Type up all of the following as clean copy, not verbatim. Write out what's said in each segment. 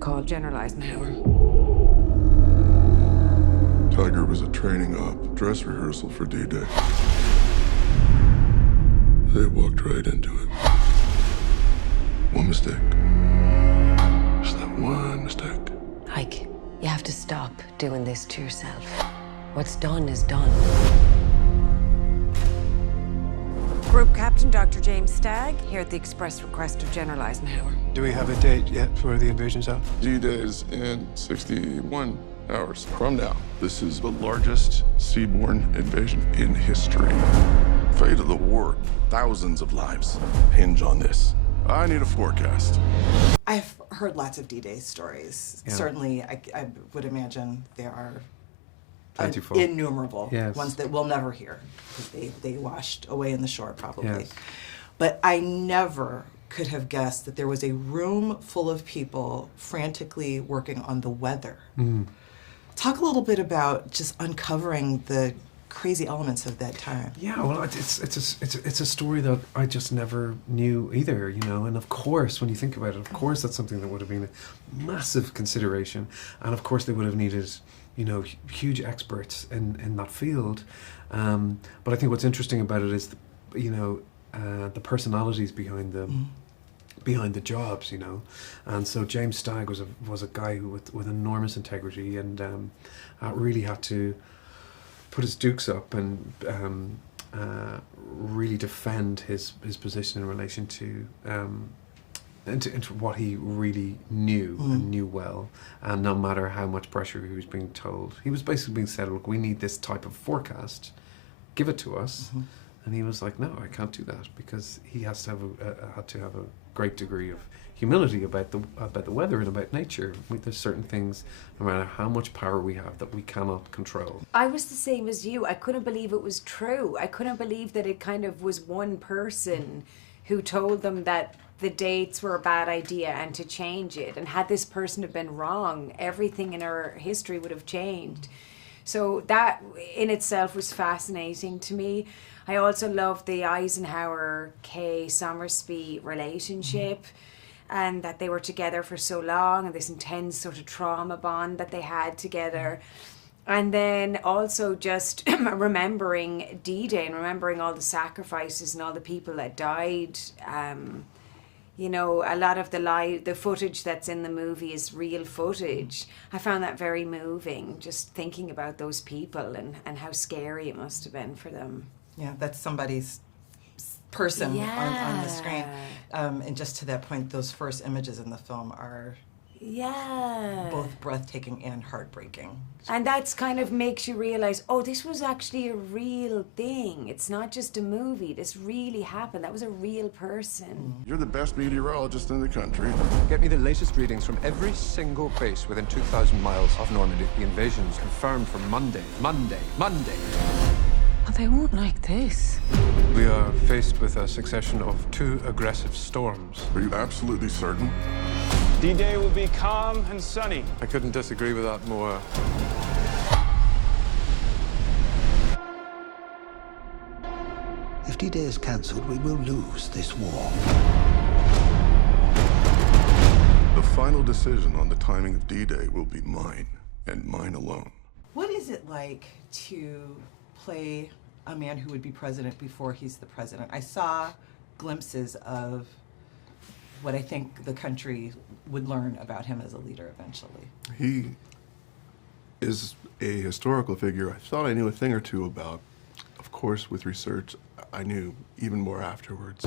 called General Eisenhower. Tiger was a training op, dress rehearsal for D-Day. They walked right into it. One mistake. Just that one mistake. Ike, you have to stop doing this to yourself. What's done is done. Group Captain Dr. James Stagg, here at the express request of General Eisenhower. Do we have a date yet for the invasion zone? D-Day is in 61 hours from now. This is the largest seaborne invasion in history. Fate of the war, thousands of lives hinge on this. I need a forecast. I've heard lots of D-Day stories. Yeah. Certainly, I would imagine there are innumerable ones that we'll never hear because they washed away in the shore probably. Yes. But I never could have guessed that there was a room full of people frantically working on the weather. Mm. Talk a little bit about just uncovering the crazy elements of that time. Yeah, well, it's a story that I just never knew either, you know. And of course, when you think about it, of course, that's something that would have been a massive consideration. And of course, they would have needed, you know, huge experts in that field. But I think what's interesting about it is, the personalities behind the jobs, you know. And so James Stagg was a guy who with enormous integrity and really had to put his dukes up and really defend his position in relation to into what he really knew and knew well, and no matter how much pressure he was being told, he was basically being said, look, we need this type of forecast, give it to us. And he was like, no, I can't do that, because he has to have a great degree of humility about the weather and about nature. There's certain things, no matter how much power we have, that we cannot control. I was the same as you. I couldn't believe it was true. I couldn't believe that it kind of was one person who told them that the dates were a bad idea and to change it. And had this person have been wrong, everything in our history would have changed. So that in itself was fascinating to me. I also loved the Eisenhower-Kay Summersby relationship, and that they were together for so long, and this intense sort of trauma bond that they had together. And then also just remembering D-Day and remembering all the sacrifices and all the people that died. You know, a lot of the footage that's in the movie is real footage. I found that very moving, just thinking about those people and how scary it must have been for them. Yeah, that's somebody's person on the screen. And just to that point, those first images in the film are both breathtaking and heartbreaking. And that's kind of makes you realize, oh, this was actually a real thing. It's not just a movie. This really happened. That was a real person. You're the best meteorologist in the country. Get me the latest readings from every single base within 2,000 miles of Normandy. The invasion's confirmed for Monday. Oh, they won't like this. We are faced with a succession of 2 aggressive storms. Are you absolutely certain? D-Day will be calm and sunny. I couldn't disagree with that more. If D-Day is cancelled, we will lose this war. The final decision on the timing of D-Day will be mine, and mine alone. What is it like to play a man who would be president before he's the president? I saw glimpses of what I think the country would learn about him as a leader eventually. He is a historical figure I thought I knew a thing or two about. Of course, with research, I knew even more afterwards.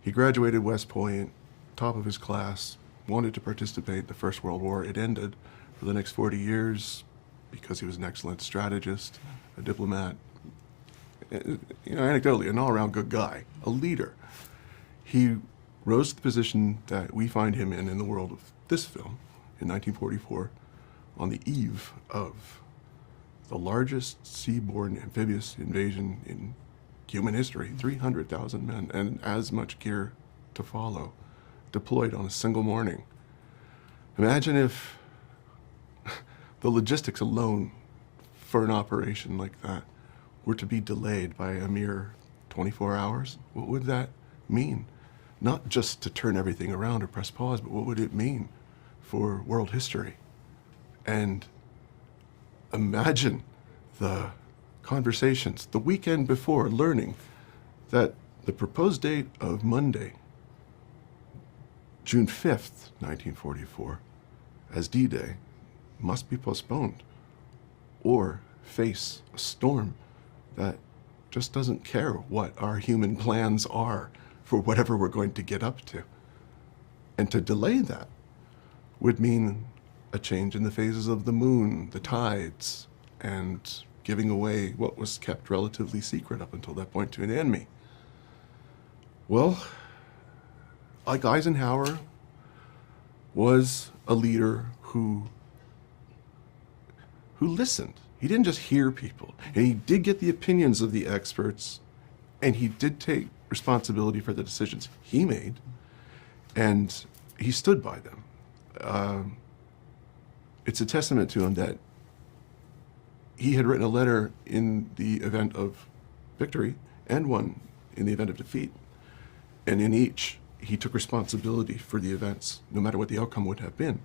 He graduated West Point, top of his class, wanted to participate in the First World War. It ended for the next 40 years because he was an excellent strategist, a diplomat, anecdotally, an all-around good guy, a leader. He rose to the position that we find him in the world of this film in 1944 on the eve of the largest seaborne amphibious invasion in human history, 300,000 men and as much gear to follow, deployed on a single morning. Imagine if the logistics alone for an operation like that were to be delayed by a mere 24 hours. What would that mean? Not just to turn everything around or press pause, but what would it mean for world history. And imagine the conversations the weekend before, learning that the proposed date of Monday, June 5th, 1944, as D-Day, must be postponed or face a storm that just doesn't care what our human plans are for whatever we're going to get up to. And to delay that would mean a change in the phases of the moon, the tides, and giving away what was kept relatively secret up until that point to an enemy. Well, like Eisenhower was a leader who listened. He didn't just hear people, and he did get the opinions of the experts, and he did take responsibility for the decisions he made, and he stood by them. It's a testament to him that he had written a letter in the event of victory and one in the event of defeat, and in each, he took responsibility for the events, no matter what the outcome would have been,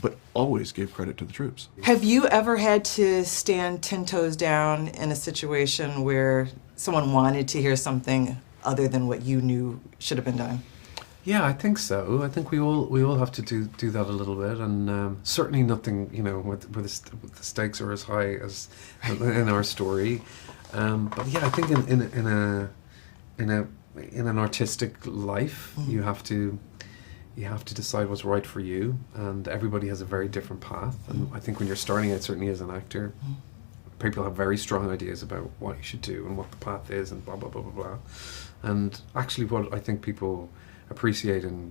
but always gave credit to the troops. Have you ever had to stand 10 toes down in a situation where someone wanted to hear something other than what you knew should have been done? Yeah, I think so. I think we all have to do that a little bit, and certainly nothing, you know, with the stakes are as high as in our story. But yeah, I think in an artistic life, you have to decide what's right for you, and everybody has a very different path. And I think when you're starting out, certainly as an actor, people have very strong ideas about what you should do and what the path is, and blah blah blah blah blah. And actually, what I think people appreciate in,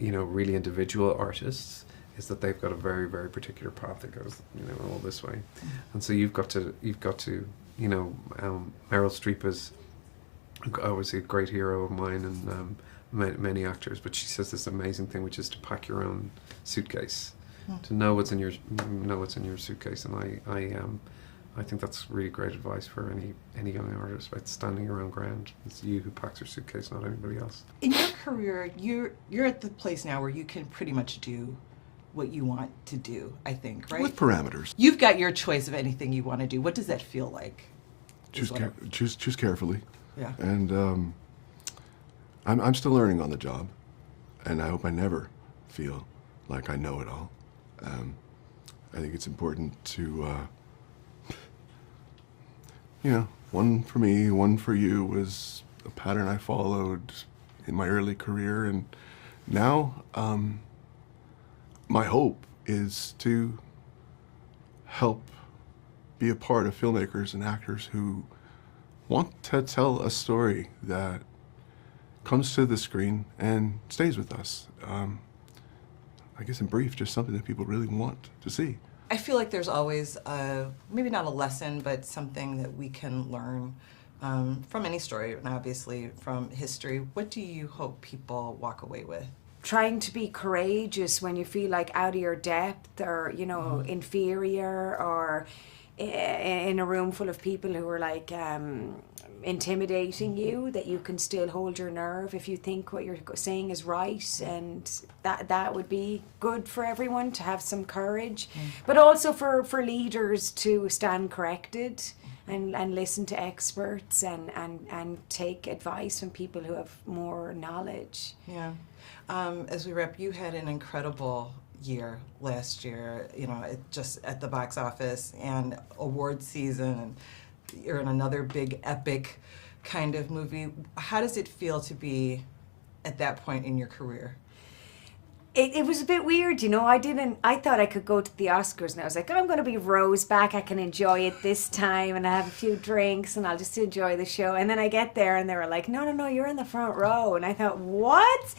you know, really individual artists is that they've got a very, very particular path that goes, you know, all this way. And so you've got to, you know, Meryl Streep is obviously a great hero of mine, and many actors, but she says this amazing thing, which is to pack your own suitcase, to know what's in your suitcase. And I think that's really great advice for any young artist, about standing your own ground. It's you who packs your suitcase, not anybody else. In your career, you're at the place now where you can pretty much do what you want to do, I think, right? With parameters. You've got your choice of anything you want to do. What does that feel like? Choose carefully. Yeah. And I'm still learning on the job, and I hope I never feel like I know it all. I think it's important to, you know, one for me, one for you was a pattern I followed in my early career, and now my hope is to help be a part of filmmakers and actors who want to tell a story that comes to the screen and stays with us. I guess in brief, just something that people really want to see. I feel like there's always, maybe not a lesson, but something that we can learn from any story, and obviously from history. What do you hope people walk away with? Trying to be courageous when you feel like out of your depth, or, you know, inferior, or in a room full of people who are like intimidating you, that you can still hold your nerve if you think what you're saying is right, and that would be good for everyone to have some courage, but also for leaders to stand corrected and listen to experts and take advice from people who have more knowledge. Yeah. As we wrap, you had an incredible year last year, you know, just at the box office and award season, and you're in another big epic kind of movie. How does it feel to be at that point in your career? It was a bit weird, you know. I thought I could go to the Oscars, and I was like, oh, I'm going to be Rose back. I can enjoy it this time, and I have a few drinks, and I'll just enjoy the show. And then I get there, and they were like, no, you're in the front row. And I thought, what?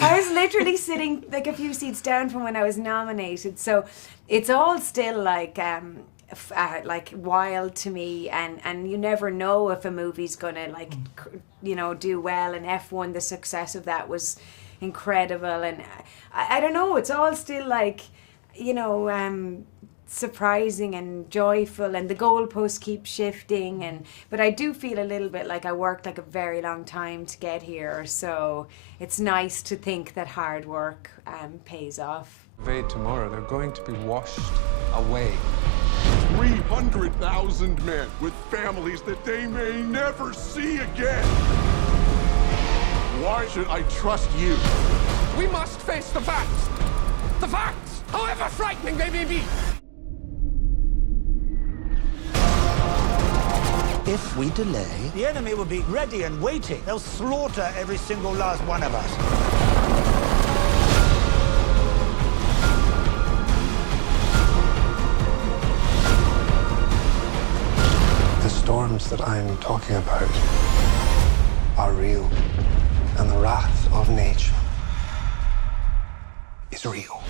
I was literally sitting like a few seats down from when I was nominated. So it's all still like wild to me, and you never know if a movie's going to, like, you know, do well. And F1, the success of that was incredible, and I don't know, it's all still like, you know, surprising and joyful, and the goalposts keep shifting, but I do feel a little bit like I worked like a very long time to get here, so it's nice to think that hard work pays off. Invade tomorrow, they're going to be washed away. 300,000 men with families that they may never see again. Why should I trust you? We must face the facts! The facts, however frightening they may be! If we delay, The enemy will be ready and waiting. They'll slaughter every single last one of us. The storms that I'm talking about are real, and the wrath of nature is real.